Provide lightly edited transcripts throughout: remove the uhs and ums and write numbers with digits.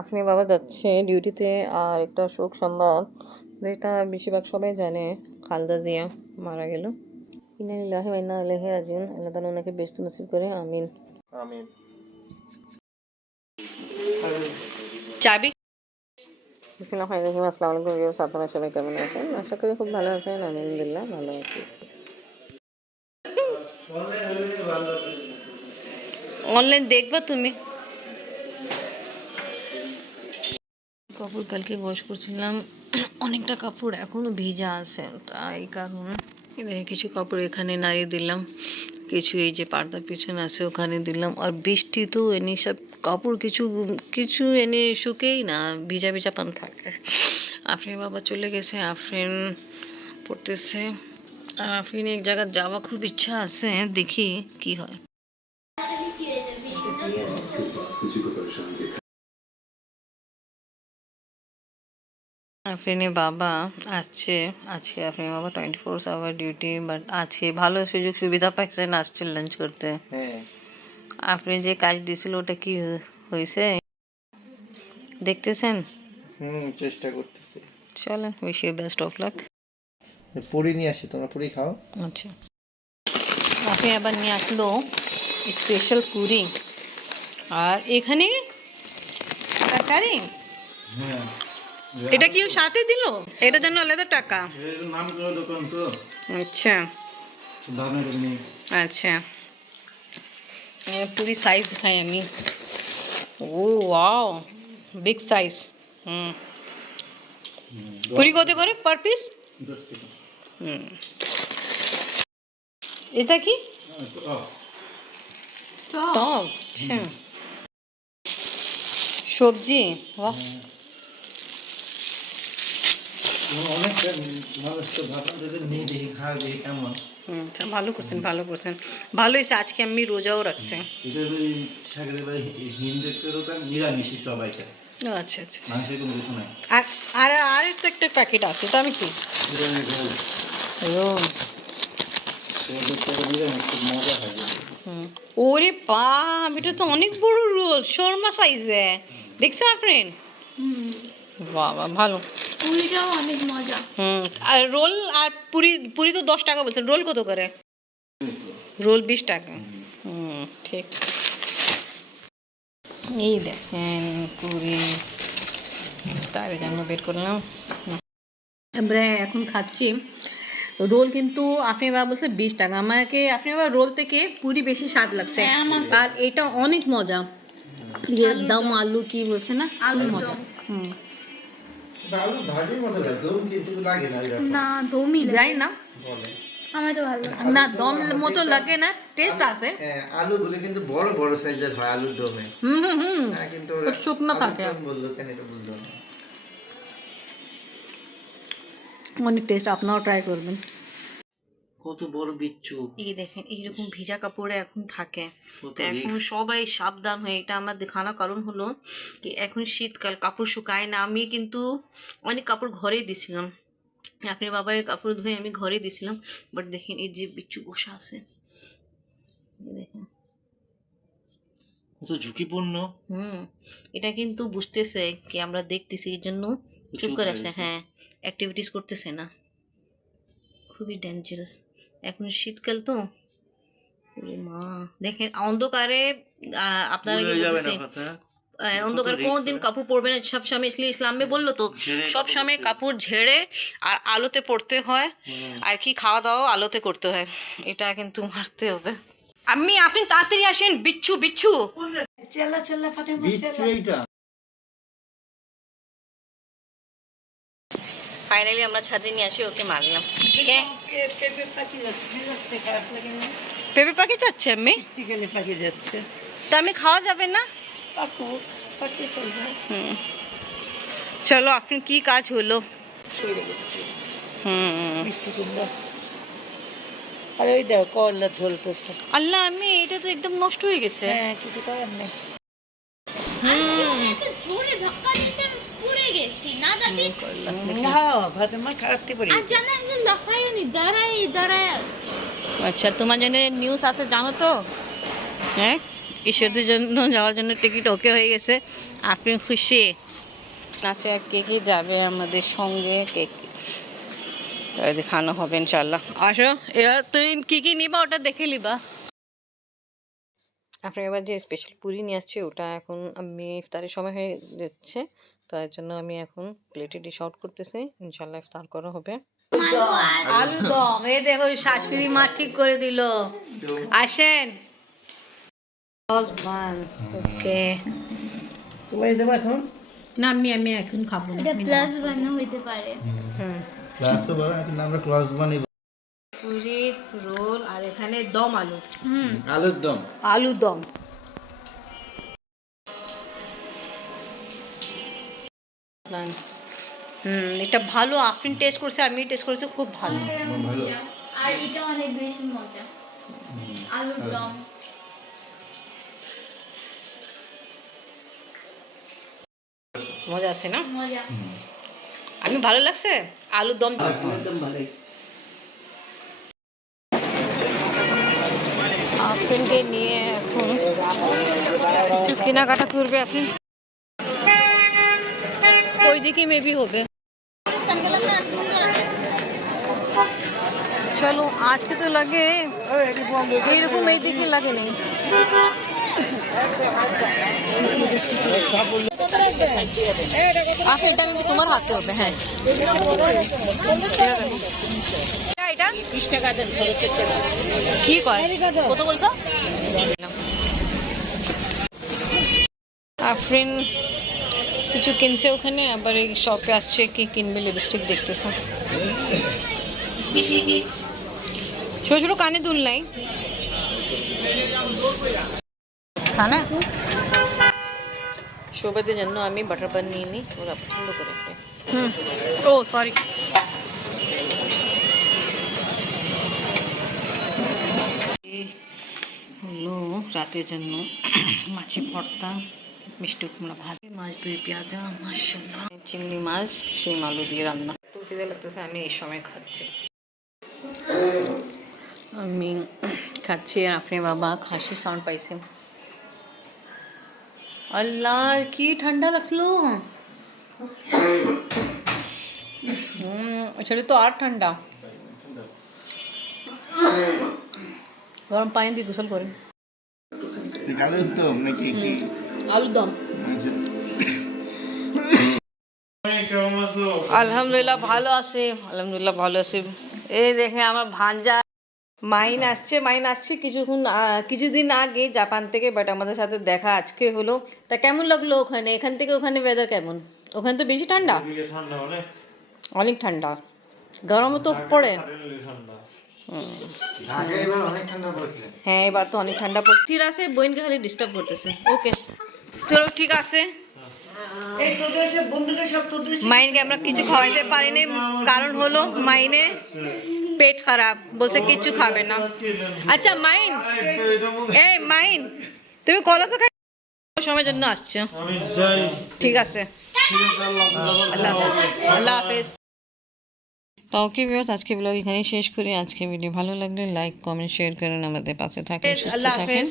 আপনি বাবা যাচ্ছে ডিউটিতে। আর একটা শোক সংবাদ, যেটা বেশিরভাগ সবাই জানে, খালেদা জিয়া মারা গেল। ইন্না লিল্লাহি ওয়া ইন্না ইলাইহি রাজিউন। আল্লাহ তাআলা ওনাকে বেহেশত নসিব করে, আমিন আমিন। চাবি। বিসমিল্লাহির রহমানির রহিম। আসসালামু আলাইকুম ভিউয়ার্স, আপনারা সবাই কেমন আছেন? আশা করি খুব ভালো আছেন। আলহামদুলিল্লাহ ভালো আছি। অনলাইন দেখবা তুমি? কাপড় কালকে ওয়াশ করছিলাম, অনেকটা কাপড় এখনো ভিজা আছে, তাই কারণ কিছু কাপড় এখানে নাড়িয়ে দিলাম, কিছু এই যে পর্দার পিছনে আছে ওখানে দিলাম। আর বৃষ্টি তো এনে সব কাপড় কিছু কিছু এনে শুকেই না, ভিজা ভিজা পান থাকে। আফরিন বাবা চলে গেছে, আফরিন পড়তেছে। আর আফরিন এক জায়গায় যাওয়া খুব ইচ্ছা আছে, দেখি কি হয়। আফরিনের বাবা আসছে আজকে। আফরিনের বাবা 24 আওয়ার ডিউটি, বাট আছে ভালো সুযোগ সুবিধা পাইছেন, আসছে লাঞ্চ করতে। আফরিন যে কাজ দিয়েছিল ওটা কি হয়েছে দেখতেছেন? চেষ্টা করতেছি। চলেন, wish you best of luck. পুরি নিয়ে আসি, তোমরা পুরি খাও। আচ্ছা, আপনি আবার নিয়ে আসলো স্পেশাল পুরি। আর এখানে তরকারি। হ্যাঁ, এটা কি সাথে দিল? এটা যেন আলাদা টাকা। নাম করা দোকান তো। আচ্ছা আচ্ছা, पूरी साइज दिखाई আমি। ও ওয়াও, বিগ সাইজ। পুরি কত করে পার পিস? 10 টাকা। এটা কি টক? আচ্ছা, সবজি। বাহ, অনেক মানুষ তো ভাবলাম যদি নিয়ে দেখি খাওয়া দেখি কেমন। ভালো করছেন ভালো করছেন, ভালো হয়েছে। আজকে আমি রোজাও রাখছি। এটা ওই সাগরের বাড়ি হিন্দুদের দোকান, নিরামিষই সবাই খায়। আচ্ছা আচ্ছা, মাংসের কোনো কিছু নাই। আর আর আর তো একটা প্যাকেট আছে, এটা আমি কি? মজা হয়। ওরে বাপ, এটা তো অনেক বড় রোল, শর্মা সাইজে। দেখছেন আফরিন? বাবা ভালো, পুরিটাও অনেক মজা। আর রোল আর পুরি, পুরি তো 10 টাকা বলছেন, রোল কত করে? রোল 20 টাকা। ঠিক। এই দেখেন পুরি, তার জন্য বের করলাম। আমরা এখন খাচ্ছি রোল, কিন্তু আপনি বাবা বলছে 20 টাকা। আমাকে আপনি বাবা রোল থেকে পুরি বেশি স্বাদ লাগছে। আর এটা অনেক মজা। দম আলু কি বলছে না, আলু মজা। আলু ভাজির মতো লাগে, দম কিন্তু লাগে না এরকম। না দমই যাই না, বলে আমার তো ভালো না দম মতো লাগে না, টেস্ট আছে। হ্যাঁ, আলুগুলো কিন্তু বড় বড় সাইজের হয় আলুর দমে। হ্যাঁ, কিন্তু খুব শুকনো থাকে, বললো কেন এটা বুঝলো না। অনেক টেস্ট, আপনারাও ট্রাই করবেন। কত বড় বিচ্ছু! এই দেখেন এইরকম ভিজা কাপড়ে এখন থাকে, তো এখন সবাই সাবধান হয়ে। এটা আমার দেখানোর কারণ হলো কি এখন শীতকাল, কাপড় শুকায় না। আমি কিন্তু অনেক কাপড় ঘরেই দিছিলাম, আপনার বাবার কাপড় ধুয়ে আমি ঘরে দিছিলাম, বাট দেখেন এই যে বিচ্ছু বসা আছে, দেখেন কত ঝুঁকিপূর্ণ। এটা কিন্তু বুঝতেছে কি আমরা দেখতেছি, এই জন্য চুপ করে আছে। হ্যাঁ, অ্যাক্টিভিটিস করতেছে না, খুবই ডেঞ্জারাস। এখন শীতকাল তো, মা দেখেন অন্ধকারে আপনারা কি বলতেছে, অন্ধকারে কোনোদিন কাপড় পরবে না সবসময়, इसलिए ইসলাম में বললো তো সবসময় কাপড় ঝেড়ে আর আলোতে পরতে হয়, আর কি খাওয়া দাওয়া আলোতে করতে হয়। এটা কিন্তু মারতে হবে। আমি আপনি তাড়াতাড়ি আসেন, বিচ্ছু বিচ্ছু চেল্লা চেল্লা ফাতেমা চেল্লা। ফাইনালি আমরা ছাদে নিয়ে আসি, ওকে মারলাম। পেঁপে পাখি যাচ্ছে, আমি পাখি যাচ্ছে, তা আমি খাওয়া যাবে না। চলো, আপনি কি কাজ হলো? আরে ওই দেখো করলা ঝোলতেছে। আল্লাহ, আমি এটা তো একদম নষ্ট হয়ে গেছে। হ্যাঁ, কিছু করার নেই। জোরে ধাক্কা দিয়েছে, আমি পড়ে গেছি না দাদি। ফাতেমা খারাপতে পড়ে আর জানা একজন দেখায়নি, দাঁড়ায় আছে। আচ্ছা, তোমার জন্য নিউজ আছে জানো তো? হ্যাঁ, ঈশ্বরদের জন্য যাওয়ার জন্য টিকিট ওকে হয়ে গেছে। আপনি খুশি? আচ্ছা, কে কে যাবে আমাদের সঙ্গে, কে দেখানো হবে ইনশাল্লাহ। আসো, এবার তুমি কি কি নিবা ওটা দেখে নিবা। আপনার এবার যে স্পেশাল পুরি নিয়ে আসছে ওটা এখন আমি ইফতারের সময় হয়ে যাচ্ছে, তার জন্য আমি এখন প্লেটে ডিশ আউট করতেছি, ইনশাল্লাহ ইফতার করা হবে। আলু দম, এই দেখো শাশুড়ি মা ঠিক করে দিল। আসেন। ওকে, তোমায় দেবো এখন? না আমি এখন খাবো না। এটা প্লাস বানানো হইতে পারে। হুম, ক্লাসও বড়, কিন্তু আমরা ক্লাস বানাই। পুরি রোল আর এখানে দম আলু, আলুর দম। আলু দম। এটা ভালো, আফরিন টেস্ট করছে, আমি টেস্ট করেছি, খুব ভালো। ভালো। আর এটা অনেক বেশি মজা, আলুর দম। মজা আছে না? মজা। আমি ভালো লাগছে আলুর দম। একদম ভালোই। আফরিনকে নিয়ে এখন কিছু কেনাকাটা করবে আফরিন, ওইদিকে মেবি হবে। চলো, আজকে তো লাগে এইরকম, এইদিকে লাগে নেই। আচ্ছা, এটা তোমার হাতে হবে। হ্যাঁ, এটা 20 টাকা দেন, কি কয় কত বলতো? আফরিন কিছু কিনছে ওখানে, আবার এই শপে আসছে কি কিনবে, লিপস্টিক দেখতেছে। ছোট ছোট কানে দুল নাই না। শোভাদের জন্য আমি বাটার পান নিয়ে নিই, ওরা পছন্দ করে। ও সরি, হলো রাতের জন্য মাছি ভর্তা, মিষ্টি কুমড়া ভাজি, মাছ দই পেঁয়াজা, মাশাআল্লাহ, চিংড়ি মাছ শিম আলু দিয়ে রান্না। তো খিদে লাগতেছে, আমি এই সময় খাচ্ছি। আমি খাচ্ছি আর আপনি বাবা খাসি সাউন্ড পাইছে। আল্লাহ, কি ঠান্ডা লাগলো। শরীর তো আর ঠান্ডা। গরম পানি দিয়ে গোসল করে। আলুর দম নাকি কি? আলুর দম। আলহামদুলিল্লাহ ভালো আছে, আলহামদুলিল্লাহ ভালো আছে। এই দেখে আমার ভাঞ্জা মাইন আসছে কিছুদিন আগে জাপান থেকে, বাট আমাদের সাথে দেখা আজকে হলো। তা কেমন লাগলো ওখানে? এখান থেকে ওখানে ওয়েদার কেমন? ওখানে তো বেশি ঠান্ডা, অনেক ঠান্ডা, গরমও তো পড়ে। হ্যাঁ, এবার তো অনেক ঠান্ডা পড়ছে। আছে বোনকে খালি ডিস্টার্ব করতেছে। ওকে চলো, ঠিক আছে। মাইনকে আমরা কিছু খাওয়াইতে পারিনি, কারণ হলো মাইনে পেট খারাপ, বলছে কিছু খাবে না। আচ্ছা মাইন, এই মাইন, তুমি কলা তো খাই সময়ের জন্য আসছো? ঠিক আছে, আল্লাহ হাফেজ। তো ওকে ভিউয়ার্স, আজকে ব্লগ এখানেই শেষ করি। আজকে ভিডিও ভালো লাগলে লাইক কমেন্ট শেয়ার করেন, আমাদের পাশে থাকেন, আল্লাহ হাফেজ।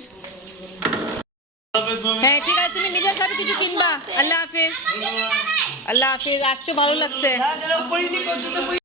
হ্যাঁ ঠিক আছে, তুমি নিজের সাথে কিছু কিনবা। আল্লাহ হাফেজ, আল্লাহ হাফেজ। আসছো, ভালো লাগছে।